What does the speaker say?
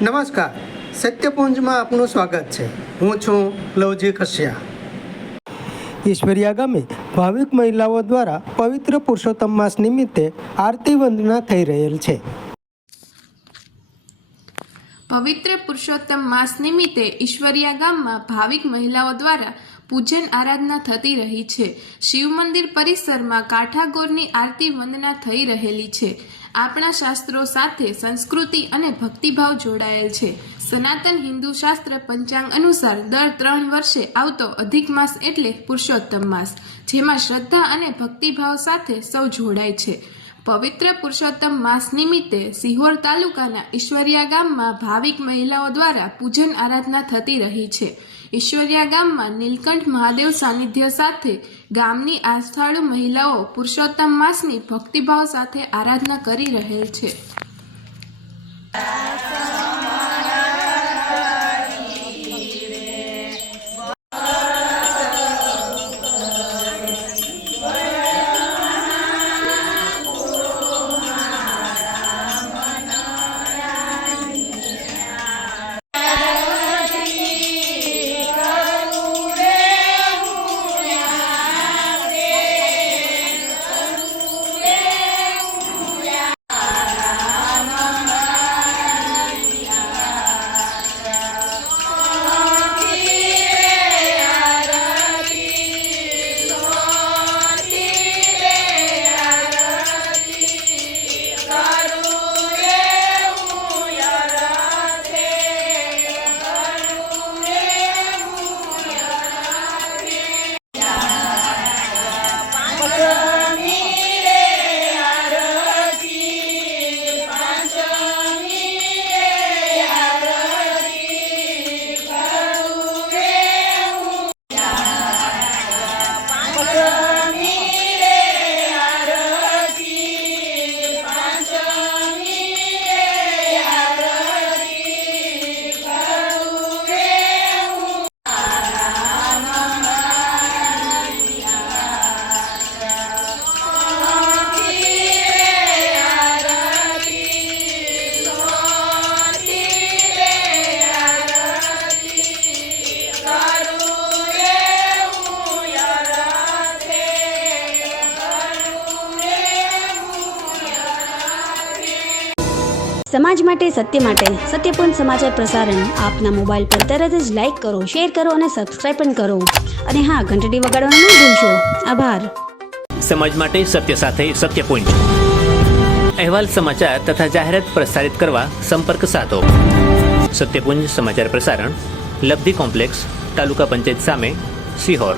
નમસ્કાર, સત્યપુંજમાં આપનું સ્વાગત છે। હું છું લવજી કશ્યા। ઈશ્વરિયા ગામે ભાવિક મહિલાઓ દ્વારા પવિત્ર પુરુષોત્તમ માસ નિમિત્તે આરતી વંદના થઈ રહેલ છે। પવિત્ર પુરુષોત્તમ માસ નિમિત્તે ઈશ્વરિયા ગામમાં ભાવિક મહિલાઓ દ્વારા પૂજન આરાધના થતી રહી છે। શિવ મંદિર પરિસરમાં કાઠાગોરની આરતી વંદના થઈ રહેલી છે। આપણા શાસ્ત્રો સાથે સંસ્કૃતિ અને ભક્તિભાવ જોડાયેલ છે। સનાતન હિન્દુ શાસ્ત્ર પંચાંગ અનુસાર દર 3 વર્ષે આવતો અધિક માસ એટલે પુરુષોત્તમ માસ, જેમાં શ્રદ્ધા અને ભક્તિભાવ સાથે સૌ જોડાય છે। પવિત્ર પુરુષોત્તમ માસ નિમિત્તે સિહોર તાલુકાના ઈશ્વરિયા ગામમાં ભાવિક મહિલાઓ દ્વારા પૂજન આરાધના થતી રહી છે। ઈશ્વરિયા ગામમાં નીલકંઠ મહાદેવ સાનિધ્ય સાથે ગામની આસ્થાળુ મહિલાઓ પુરુષોત્તમ માસની ભક્તિભાવ સાથે આરાધના કરી રહેલ છે। સમાજ માટે સત્ય માટે સત્યપૂર્ણ સમાચાર પ્રસારણ આપના મોબાઈલ પર તરત જ લાઈક કરો, શેર કરો અને સબસ્ક્રાઈબ પણ કરો। અને હા, ઘંટડી વગાડવાનું ન ભૂલશો। આભાર। સમાજ માટે સત્ય સાથે સત્યપુંજ અહેવાલ, સમાચાર તથા જાહેરાત પ્રસારિત કરવા સંપર્ક સાધો। સત્યપુંજ સમાચાર પ્રસારણ, લબ્ધિ કોમ્પ્લેક્સ, તાલુકા પંચાયત સામે, સિહોર।